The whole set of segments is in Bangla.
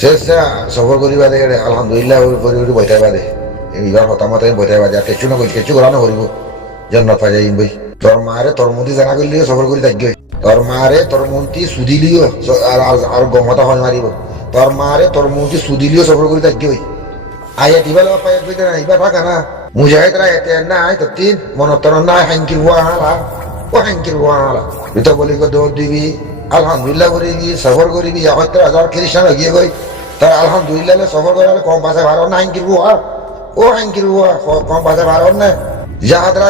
শেষ সফর করিবা দেখে আলহামদুলিল্লাহ করি বইটাই বাদে এইবার হতামত বইটাই বাদে আর কেঁচু না করি কেঁচু করা না করিব জন্নত পাই যাই বই তোর মারে তোর মন্ত্রী জানা করলিও সফর করি থাকি তোর মারে তোর মন্ত্রী সুদিলিও আর গমতা হয় মারিব তোর মারে তোর মন্ত্রী সুদিলিও সফর করি থাকি হই আয়া দিবা লাগা পাই বইতে না ইবা ফাঁকা না মুজাহিদরা এতে নাই তো তিন মনতর নাই হাঙ্কির হুয়া হালা ও হাঙ্কির হুয়া হালা তুই বলি দৌড় দিবি আলহামদুলিল্লাহ করিবি সফর করিবি হয়তো হাজার খ্রিস্টান গিয়ে গই তার আলহামদুলিল্লাহ সফর করালে কম পাশে ভালো না হাঙ্কির হুয়া ও হাঙ্কির হুয়া কম পাশে ভালো না যাহাদরা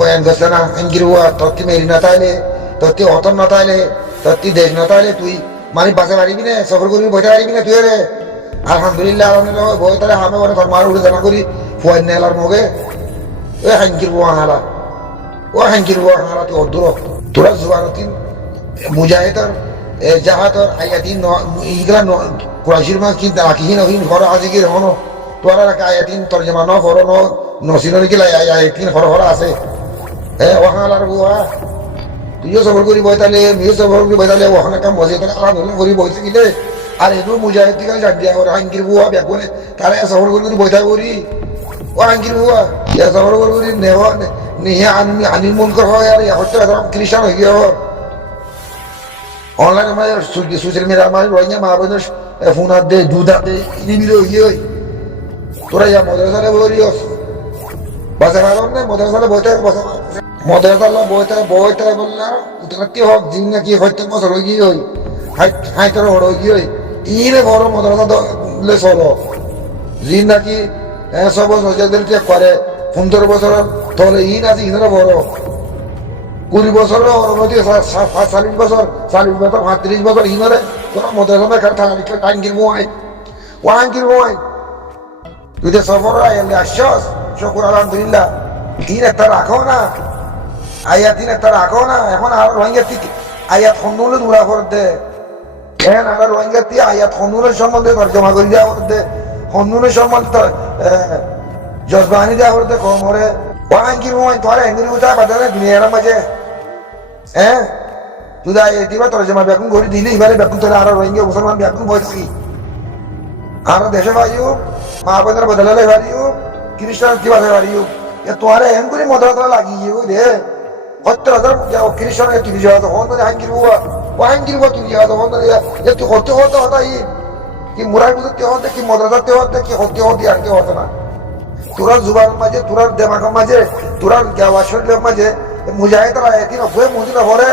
বয়ান করছে না হাঙ্কির হুয়া তত্তি মেরি না তাইলে তত্তি অতন না তাইলে তত্তি দেশ না তাইলে তুই মানে বাসে পারিবি না সফর করবি বইতে পারিবি না তুই রে আলহামদুলিল্লাহ বই তাহলে আমি বলে তোর মার উঠে জানা করি ফুয়াই নেলার মগে ওই হাঙ্কির হুয়া হালা ও হাঙ্কির হুয়া হালা তুই অদূর তোরা জুয়ারতিন মুজাহিদর জাহাদর আয়াতিন ইগরা কুরাশির মা কিন্তু আকিহিন অহিন ঘর আছে কি হনো তোরা রাখা আয়াতিন তরজমা ন ঘর ন নসিনর কি আয়াতিন ঘর ঘর আছে হ্যাঁ ওহালার বুয়া তুইও সফর করি বইতালে আমিও সফর করি বইতালে ওখানে কাম বসে তাহলে আলহামদুলিল্লাহ করি বইতে গেলে আর এগুলো মুজাহিদ থেকে জান দিয়া ওর হাঙ্কির বুয়া ব্যাগুনে তারা সফর করি বইতা করি ও হাঙ্কির বুয়া সফর করি নেওয়া নিহে আনিল মুনকর হয় আর হচ্ছে খ্রিস্টান হয়ে গিয়ে অনলাইন আমার সোশ্যাল মিডিয়া আমার রোহিঙ্গা মা বোনের ফোন হাত দে দুধ হাত দে ইনিমিল হয়ে তোরা যা মদ্রাসালে বলিস বাসা ভাড়ন না মদ্রাসালে বইতে মদ্রাসালে বইতে বললাম উত্তরাত্তি হোক জিন নাকি হইতে বছর হয়ে গিয়ে হই হাই তোর বড় হয়ে গিয়ে ইনে বড় মদ্রাসা লে চলো জিন নাকি 100 বছর চেক করে 15 বছর তাহলে ইন আছে ইনারা বড় 20 বছর অনতি 40 বছর 40 বছর 35 বছর ইনরে তোরা মদ্রাসা খাতা টাঙ্গির মোয় ওয়াঙ্গির মোয় তুই যে সফর আইলে আশ্বাস শুকর আলহামদুলিল্লাহ তিন একটা রাখো না আয়াত তিন একটা রাখো না এখন আর রোহিঙ্গা ঠিক আয়াত খন্নুলে দূরা করে দে কেন আর রোহিঙ্গা তি আয়াত খন্নুলের সম্বন্ধে তর্জমা করে দেওয়া করে দে খন্নুলের সম্বন্ধে জজবানি দেওয়া করে দে কম হরে ওয়াঙ্গির মোয় তোরা এঙ্গুরি উঠা বাদে দুনিয়ার মাঝে হ্যাঁ তুই এটিবা তর্জমা ব্যাকুন করে দিলি এবারে ব্যাকুন তোরা আর রোহিঙ্গা মুসলমান ব্যাকুন বলছি আর দেশে বাড়িও মা বোনের বদলালে বাড়িও খ্রিস্টান কি বাধে বাড়িও তোরা এম করে মদরা লাগিয়ে রে 70,000 খ্রিস্টান তুই যাওয়া হন মানে হাঙ্গির বুয়া ও হাঙ্গির বুয়া তুই যাওয়া হন মানে তুই হতে হতা কি মুরাই বুঝতে হতে কি মদরাতে হতে কি হতে আর কি হতে না তোরা জুবার মাঝে তোরা দেমাগের মাঝে তোরা গাওয়া শরীরের মাঝে মুজাহিদরা এদিন অভয় মুজিরা ভরে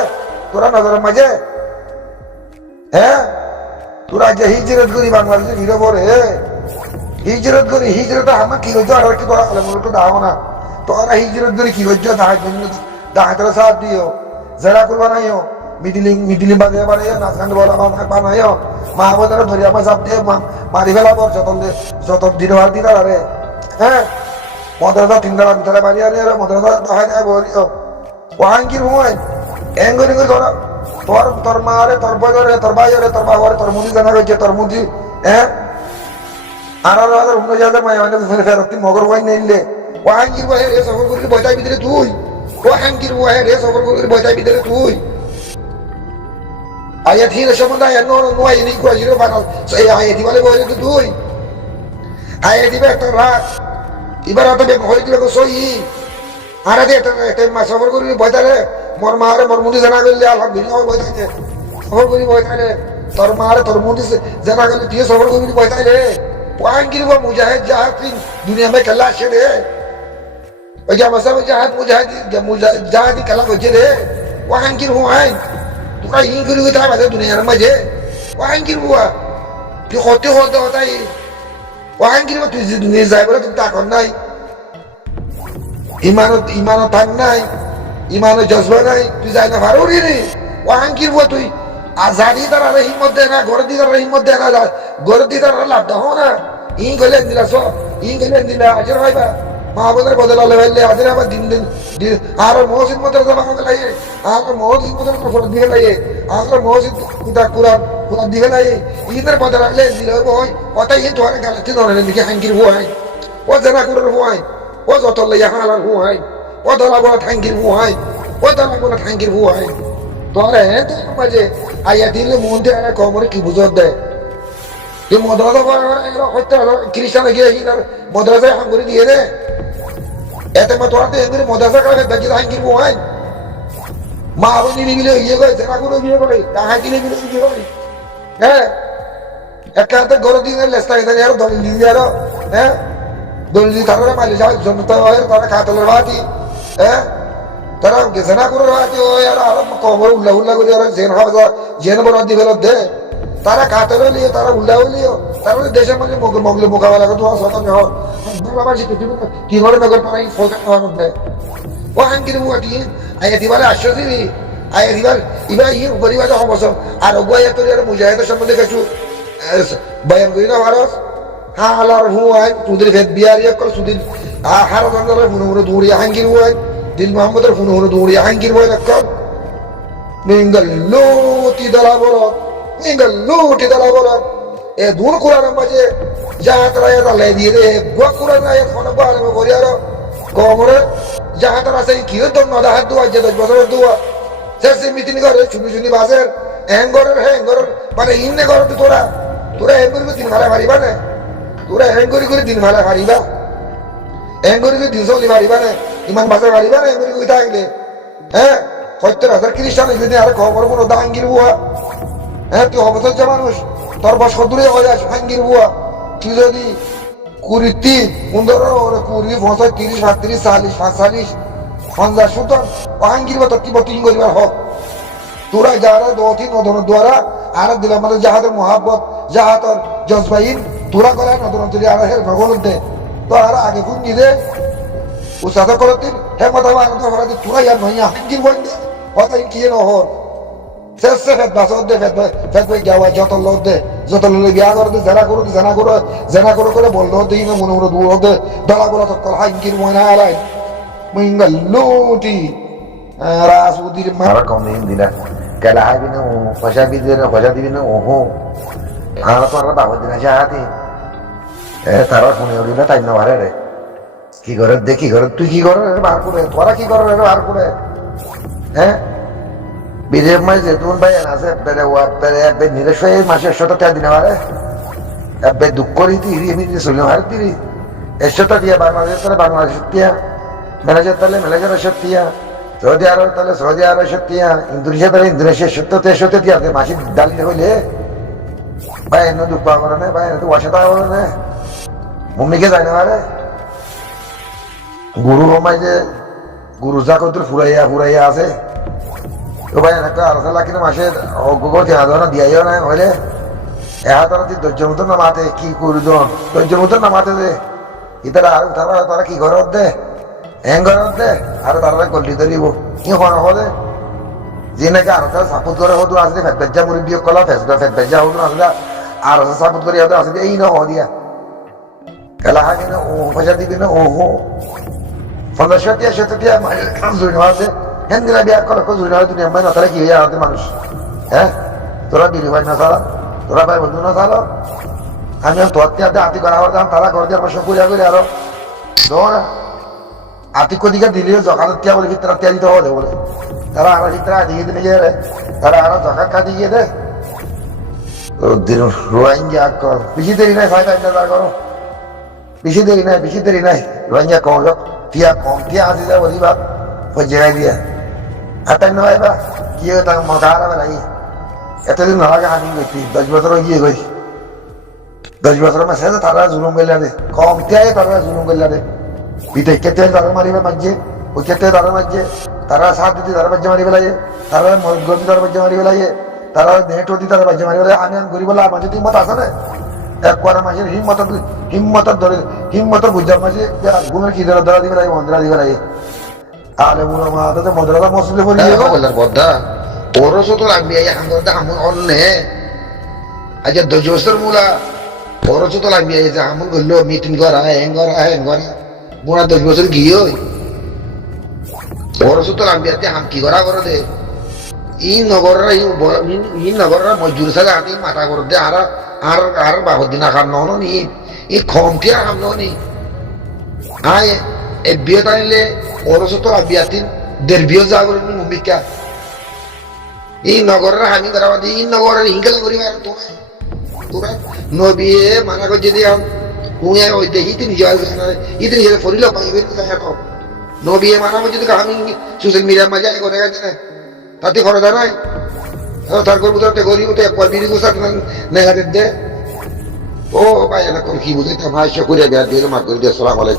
তোরা নজরের মাঝে হ্যাঁ তোরা যে হিজরত করি বাংলাদেশের ভিড়ে ভরে হিজরত করি হিজরত আমার কি হইতো আর কি তোরা মূলত দাও না তোরা হিজরত করি কি হইতো দাহাতের সাথ দিও জেরা করবা নাইও মিডিলিং বাজে বানাইও নাচ গান বানাইও মা বোনেরা ধরে আমার চাপ দিয়ে মারি ফেলাবো যত দিন আর দিন আরে হ্যাঁ মদ্রাসা 3 টাকা ভিতরে বাড়ি আরে মদ্রাসা হয় না বলিও ওয়াঙ্কির হুয় এঙ্গরি করে তোর মারে তোর বয়রে তোর ভাইরে তোর বাবারে তোর মুদি জানা রয়েছে তোর মুদি হ্যাঁ আর অন্য জায়গায় মায় ফেরত মগর বই নিলে ওয়াঙ্কির বয় রে সফর করে বইতাই ভিতরে তুই ওয়াঙ্কির বয় রে সফর করে বইতাই ভিতরে তুই আয়াত হির সম্বন্ধে আয়াত নয় ইনি কোয়াজির বানাল সেই আয়াত বলে বলে তুই আয়াত দিবে একটা রাত এবার অত বেগ হয়ে দিবে সই আর একটা সফর করি বইতালে মোর মারে মোর মুদি জানা করলে আলহামদুলিল্লাহ বইতাইছে সফর করি বইতালে তোর মারে তোর মুদি জানা করলে তুই সফর করি বইতাইলে ওয়াঙ্কির বা মুজাহিদ জাহাদ দুনিয়া में कला আছে রে ওই যে মসাব জাহাদ মুজাহিদ জাহাদি কলা হচ্ছে রে ওয়াঙ্কির হুয়াই তোরা ইন করি হইতা বাদে দুনিয়ার মাঝে ওয়াঙ্কির হুয়া তুই হতে হতাই ওয়াঙ্কির তুই দুনিয়া যাই বলে তুই তাকন নাই ইমানত থাক নাই ইমানের জজবা নাই তুই যাই না পারো রে ওয়াঙ্কির হুয়া তুই আজাদি তারা হিম্মত দেয় না ঘরের দিদার হিম্মত দেয় না ঘরের দিদার লাভ দাও না ইন গেলেন দিলা সব ইন গেলেন দিলা আজের ভাইবা মা বোনের বদলালে ভাইলে আজের আবার দিন আর মহসিদ মদ্রাসা বানাতে লাগে আর মহসিদ মদ্রাসা ফোন দিয়ে লাগে আর মহসিদ কুরআন দিয়ে লাগে ইদের বদলালে দিলে হয় ওটাই ই তোরে গালতি ধরে লিখে হাঙ্কির হুয়াই ও জানা কুরের হুয়াই ও যত লইয়া হালার হুয়াই ও দলা বড় হাঙ্কির হুয়াই ও দলা বড় হাঙ্কির হুয়াই তোরে তোর মাঝে আয়া দিলে মন দিয়ে কমরে কি বুঝত দেয় তুই মদ্রাসা হত্যা খ্রিস্টান গিয়ে মদ্রাসায় হাম করে দিয়ে দে এতে তোরা তো এমনি মদ্রাসা করে দেখি হাম কিনবো হয় মা আবার নিরিবিলে ইয়ে করে সেনা করে বিয়ে করে তাহাই কিনে বিলে বিয়ে করে হ্যাঁ একটা হাতে গরু দিয়ে লেস্তা গেছে আরো দলিল দিয়ে আরো হ্যাঁ দলিল তারা মালি যাও জনতা হয় তারা খাতলের বাতি হ্যাঁ তারা সেনা করে বাতি হয় আর আরো কবর উল্লা উল্লা করে আর জেন হাওয়া জেন বড় দিবে দে তারা খাতলে লিয়ে তারা উল্লা লিও তারা দেশের মধ্যে মগলে মোকাবেলা করে তোমার সতর্ক হও বাবা কি করে নগর পাড়া ফোকাস হওয়ার মধ্যে ও হাঙ্কির বুয়াটি আয়া দিবারে আশ্বাস দিবি আয়া দিবার ইবা ইয়ে গরিবা যখন বসো আর ওগুয়া তোর আর মুজাহিদের সম্বন্ধে কিছু বয়ান করি না ভারত হা হালার হুয়াই তুদের ভেদ বিয়ার ইয়ে কর সুদিন হার গন্ডারের হুনো হুনো দৌড়িয়া হাঙ্কির হুয়াই দিল মোহাম্মদের হুনো হুনো দৌড়িয়া হাঙ্কির হুয়াই লক্ষণ মিঙ্গল লুটি দলা বরত মিঙ্গল লুটি দলা বরত এ দূর কোরআন মাঝে যাহা তারা এটা লাই দিয়ে দে গুয়া কোরআন আয়াত ফোন বাড়ে করি আর কমরে যাহা তারা সেই কি হতো না হাত দুয়া যে 10 বছরের দুয়া শেষে মিটিং করে শুনি শুনি বাসের হ্যাঙ্গরের মানে ইন্নে করো তোরা তোরা হ্যাং করি দিন ভাড়া হারিবা না তোরা হ্যাং করি করে দিন ভাড়া হারিবা হ্যাং করি করে দিন চলি হারিবা না ইমান বাসের হারিবা না হ্যাং করি করে থাকলে হ্যাঁ 70,000 খ্রিস্টান যদি আর খবর কোনো দাঙ্গির বুয়া হ্যাঁ তুই অবসর যে মানুষ তোর বস দূরে হয়ে যাস হাঙ্গির বুয়া তুই যদি 20 15 20 25 30 35 40 50 70 হাঙ্গির মতো কি বটিং করিবার হোক তোরা যারা দোতি নদন দ্বারা আর দিলাম আমাদের যাহাদের মহাব্বত যাহাতর জজবাইন তোরা করে নদন তুলি আর হে নগল দে তো আর আগে ফুন দে ও সাদা করতে হে মাথা আনন্দ করা দি তোরা ইয়া নইয়া হাঙ্গির বন্ধে কথা কি ন হর শেষে ফেদ বাসর দে ফেদ গাওয়া যত লোক দে যত লোক বিয়া করে দে জানা করে বললো দিই না মনে মনে দূর দে দলা গোলা তো কল হাঙ্গির ময়না আলাই মিঙ্গল লুটি রাসুদির মারা কম দিলা কেলা হাইবি না পয়সা দিবি না ওহো আর তোরা বাবা দিনা যাহাতে তারা ফোনে উড়িলে তাই না ভারে রে কি করে দেখি করে তুই কি করে বার করে তোরা কি করে বার করে হ্যাঁ বিদেশ মাঝে যেতুন ভাই আছে নিরেশ হয়ে মাসে 100 টাকা দিনে পারে এবে দুঃখ করি তিরি এমনি চলে মারে তিরি 100 দিয়ে বাংলাদেশ টিয়া ম্যানেজার তাহলে ম্যানেজার 100 সৌদি আরব তাহলে সৌদি আরব 100 ইন্দোনেশিয়া তাহলে ইন্দোনেশিয়া 70 দিয়ে মাসিক ডালি হইলে ভাই এনে দুঃখ করে না ভাই এনে তো 80 টাকা করে না মম্মিকে যায় না পারে গুরু মাঝে গুরু যা কত ফুরাইয়া আছে তো ভাই একটা আলাদা লাখিনে মাসের অগ্রগর 1000 দিয়াইও না হইলে তারা তুই ধৈর্যের মতন নামাতে কি করি ধৈর্যের মতন নামাতে দে ইতারা আর তারা কি ঘর দে হ্যাং ঘর দে আর তারা গল্লি ধরিব কি হওয়া হলে যে নাকি আর তারা সাপোর্ট করে হতো আসলে ফেজা মুড়ি বিয়োগ কলা ফেজা হতো আসলে আর সাপোর্ট করে হতো আসলে এই না হওয়া দিয়া খেলা হাগে না ও পয়সা দিবি না ও হো 1500 টিয়া 100 টিয়া জুড়ে আছে হ্যাঁ দিলা বিয়া করা জুড়ে হয় দুনিয়া না তারা কি হয়ে আমাদের মানুষ হ্যাঁ তোরা বিলি ভাই না সারা তোরা ভাই বন্ধু না সারা আমি তোর আতি করা হতাম তারা করে দিয়ে প্রশ্ন করিয়া করে আরো দৌড়া আতি কদিকে দিলেও জখাতের টিয়া বলে তারা টিয়া দিতে হবে বলে তারা আরো ভিতরে দিয়ে দিলে গিয়ে তারা আরো জখাত কাটি গিয়ে দে রোহিঙ্গা কর বেশি দেরি নাই ফায়দা ইন্তজার করো বেশি দেরি নাই রোহিঙ্গা কম টিয়া কম টিয়া আসি যা বলি বাপ ওই জায়গায় দিয়া আর তাই নয় বা কি তার মজা হারাবে লাগি এতদিন নালাগে হানি গেছি 10 বছর গিয়ে গই 10 বছরের মাসে তারা জুলুম করলে দে কম টিয়ায় তারা জুলুম করলে দে পিঠে কেটে তারা মারিবে মাঝে ওই কেটে তারা মাঝে তারা সাথ দিতে তারা মাঝে মারিবে লাগে তারা গতি তারা মাঝে মারিবে লাগে তারা নেট হতি তারা মাঝে মারিবে লাগে আমি গরিব বলে মাঝে হিম্মত আছে না এক করার মাঝে হিম্মত বুঝার মাঝে গুণের কি ধরা দিবে লাগে মন্দিরা দিবে লাগে তাহলে মনে মাথাতে মদ্রাসা মসজিদে পড়িয়ে বললার বদ্ধা ওরও তো লাগবে হাঙ্গরটা হামুন অন্যে আজ 10 বছর মুলা ওরও তো লাগবে যে হামুন করলো মিটিং করা হ্যাং করা মোরা 10 বছর গিয়ে ওরও তো লাগবে হাম কি করা করে দে ই নগররা মজদুর সাথে হাতে মাথা করে দে আর বাবর দিনা খান নি ই খমটি আর হাম নি আয় এ বিয়ে টানিলে ওরও তো লাগবে দের বিয়ে যা করে মুম্বিকা এই নগরের হামি করা ই নগরের হিংকেলা করিবার তোমায় তোরা নবিয়ে মানা করছে দিয়াম হুঁয়া ওই দেখি তিনি জয় ইতিনি সেটা ফরিল পাইবে নবিয়ে মানা করছে তো আমি সোশ্যাল মিডিয়ার মাঝে করে গেছে না তাতে খরচ নাই তার করবো তো গরিব তো একবার বিড়ি গোসা নেগাতে দে ও ভাই এলাকার কি বুঝে ভাই সকলে বেড় দিয়ে মার করে দিয়ে সালাম আলাইকুম